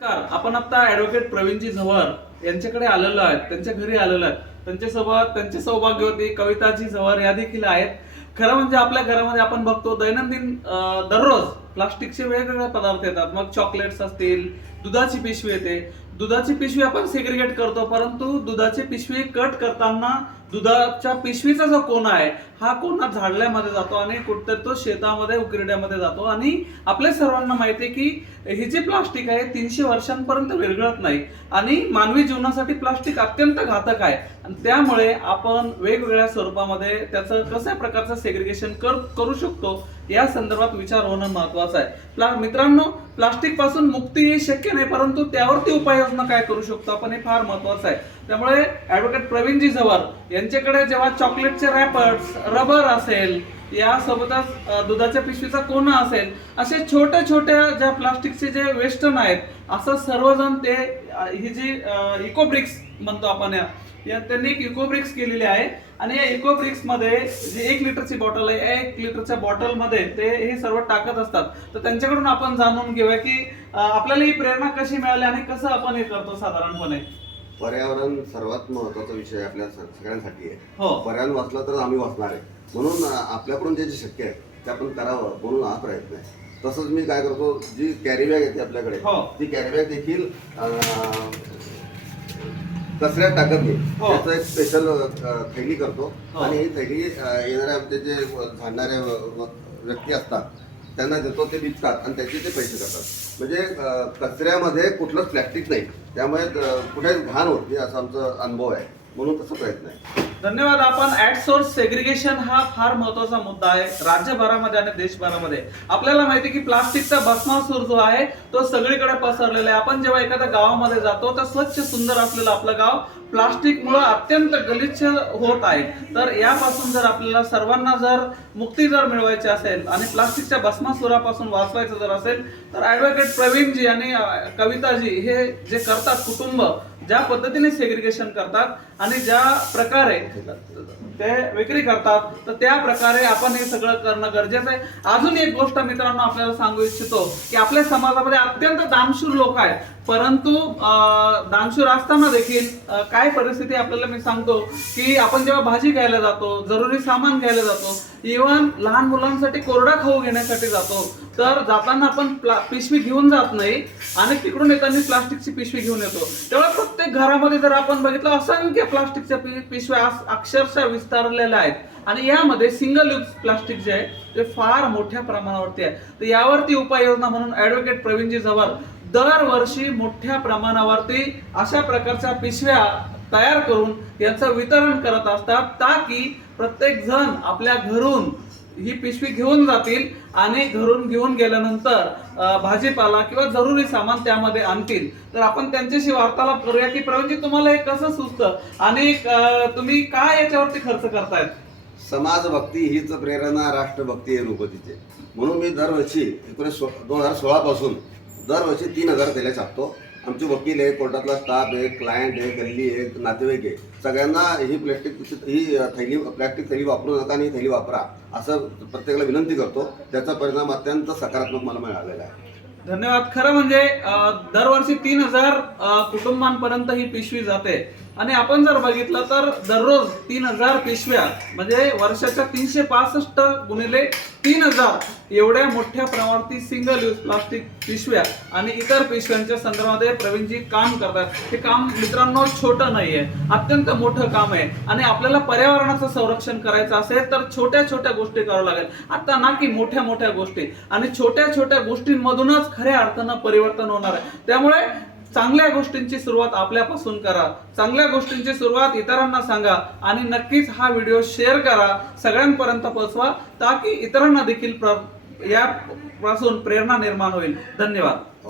आपण आता ऍडव्होकेट प्रवीणजी झवर यांच्याकडे आलेलो आहेत, त्यांच्या घरी आलेलो आहेत. त्यांच्यासोबत त्यांचे सौभाग्यवती कविताजी झवर या देखील आहेत. खरं म्हणजे आपल्या घरामध्ये आपण बघतो दैनंदिन दररोज प्लास्टिकचे वेगवेगळे पदार्थ येतात. मग चॉकलेट्स असतील, दुधाची पिशवी येते. दुधाची पिशवी आपण सेग्रिगेट करतो, परंतु दुधाची पिशवी कट करताना दुधाच्या पिशवीचा जो कोना आहे हा कोना झाडल्यामध्ये जातो आणि कुठतरी तो शेतामध्ये उकिरड्यामध्ये जातो. आणि आपल्या सर्वांना माहिती आहे की ही जी प्लास्टिक आहे 300 वर्षांपर्यंत विरघळत नाही आणि मानवी जीवनासाठी प्लास्टिक अत्यंत घातक आहे. आणि त्यामुळे आपण वेगवेगळ्या स्वरूपामध्ये त्याचं कशा प्रकारचं सेग्रिगेशन करू शकतो या संदर्भात विचार होणं महत्वाचं आहे. मित्रांनो, प्लास्टिक पासून मुक्ती ही शक्य नाही, परंतु त्यावरती उपाययोजना काय करू शकतो आपण हे फार महत्वाचं आहे. त्यामुळे ऍडव्होकेट प्रवीणजी झवर यांच्याकडे जेव्हा चॉकलेटचे रॅपर्स, रबर असेल, यासोबतच दुधाच्या पिशवीचा कोना असेल, असे छोट्या छोट्या ज्या प्लास्टिकचे जे वेस्टर्न आहेत, असं सर्वजण ते ही जी इकोब्रिक्स म्हणतो आपण या त्यांनी एक इकोब्रिक्स केलेली आहे. आणि या इकोब्रिक्स मध्ये जी 1 लिटरची बॉटल आहे, 1 लिटरच्या बॉटल मध्ये ते हे सर्व टाकत असतात. तर त्यांच्याकडून आपण जाणून घेऊया की आपल्याला ही प्रेरणा कशी मिळाली आणि कसं आपण हे करतो साधारणपणे. पर्यावरण सर्वात महत्वाचा विषय आपल्या सगळ्यांसाठी आहे. हो, पर्यावरण वाचलं तर आम्ही वाचणार आहे, म्हणून आपल्याकडून जे शक्य आहे ते आपण करावं म्हणून हा प्रयत्न आहे. तसंच मी काय करतो, जी कॅरी बॅग येते आपल्याकडे, ती कॅरी बॅग देखील कचऱ्यात टाकत नाही. त्याचं एक स्पेशल थैली करतो आणि ही थैली येणाऱ्या आमचे जे झाडणारे व्यक्ती असतात त्यांना देतो, ते विकतात आणि त्याचे ते पैसे करतात. म्हणजे कचऱ्यामध्ये कुठलंच प्लॅस्टिक नाही, त्यामुळे कुठे घाण होत नाही असा आमचा अनुभव आहे, म्हणून तसा प्रयत्न आहे. धन्यवाद. आपण ऍट सोर्स सेग्रिगेशन हा फार महत्वाचा मुद्दा आहे राज्यभरामध्ये आणि देशभरामध्ये. आपल्याला माहिती आहे की प्लास्टिकचा भस्मासूर जो आहे तो सगळीकडे पसरलेला आहे. आपण जेव्हा एखाद्या गावामध्ये जातो तर स्वच्छ सुंदर असलेलं आपलं गाव प्लास्टिकमुळे अत्यंत गलिच्छ होत आहे. तर यापासून जर आपल्याला सर्वांना जर मुक्ती जर मिळवायची असेल आणि प्लास्टिकच्या भस्मासुरापासून वाचवायचं जर असेल तर ऍडव्होकेट प्रवीणजी आणि कविताजी हे जे करतात, कुटुंब ज्या पद्धतीने सेग्रिगेशन करतात आणि ज्या प्रकारे ते विक्री करतात, तर त्या प्रकारे आपण हे सगळं करणं गरजेचं आहे. अजून एक गोष्ट मित्रांनो आपल्याला सांगू इच्छितो की आपल्या समाजामध्ये अत्यंत दानशूर लोक आहेत, परंतु दानशूर असताना देखील काय परिस्थिती आपल्याला मी सांगतो की आपण जेव्हा भाजी घ्यायला जातो, जरुरी सामान घ्यायला जातो, इव्हन लहान मुलांसाठी कोरडा खाऊ घेण्यासाठी जातो, तर जाताना आपण पिशवी घेऊन जात नाही आणि तिकडून येताना प्लास्टिकची पिशवी घेऊन येतो. तेव्हा प्रत्येक घरामध्ये जर आपण बघितलं असंख्य प्लास्टिकच्या पिशव्या अक्षरशः विस्तारलेल्या आहेत. आणि यामध्ये सिंगल यूज प्लास्टिक जे आहे ते फार मोठ्या प्रमाणावरती आहे. तर यावरती उपाययोजना म्हणून ऍडव्होकेट प्रवीणजी झवर दरवर्षी मोठ्या प्रमाणावरती अशा प्रकारच्या पिशव्या तयार करून यांचं वितरण करत असतात, ताकी प्रत्येक जण आपल्या घरून ही पिशवी घेऊन जातील आणि घरून घेऊन गेल्यानंतर भाजीपाला किंवा जरुरी सामान त्यामध्ये आणतील. तर आपण त्यांच्याशी वार्तालाप करूया की प्रवीणजी, तुम्हाला हे कसं सुचतं आणि तुम्ही काय याच्यावरती खर्च करतायत? समाजभक्ती हीच प्रेरणा राष्ट्रभक्ती आहे रूपतीचे. म्हणून मी दरवर्षी 2016 पासून दरवर्षी 3000 थैल्या छापतो. आमचे वकील आहे, कोर्टातला स्टाफ आहे, क्लायंट आहे, गल्ली आहे, नातेवाईक आहे, सगळ्यांना ही प्लॅस्टिक थैली वापरू नका आणि ही थैली वापरा असं प्रत्येकाला विनंती करतो. त्याचा परिणाम अत्यंत सकारात्मक मला मिळालेला आहे. धन्यवाद. खरं म्हणजे दरवर्षी 3000 कुटुंबांपर्यंत ही पिशवी जाते आणि आपण जर बघितलं तर दररोज 3000 पिशव्या म्हणजे वर्षाच्या 365 गुणिले 3000 एवढ्या मोठ्या प्रमाणावरती सिंगल यूज प्लास्टिक पिशव्या आणि इतर पिशव्यांच्या संदर्भामध्ये प्रवीणजी काम करतात. हे काम मित्रांनो छोटं नाहीये, अत्यंत मोठं काम आहे. आणि आपल्याला पर्यावरणाचं संरक्षण करायचं असेल तर छोट्या छोट्या गोष्टी कराव्या लागेल, आता ना की मोठ्या मोठ्या गोष्टी. आणि छोट्या छोट्या गोष्टींमधूनच खऱ्या अर्थानं परिवर्तन होणार आहे. त्यामुळे चांगल्या गोष्टींची सुरुवात आपल्यापासून करा, चांगल्या गोष्टींची सुरुवात इतरांना सांगा आणि नक्कीच हा व्हिडिओ शेअर करा, सगळ्यांपर्यंत पोहोचवा, ताकी इतरांना देखील यापासून प्रेरणा निर्माण होईल. धन्यवाद.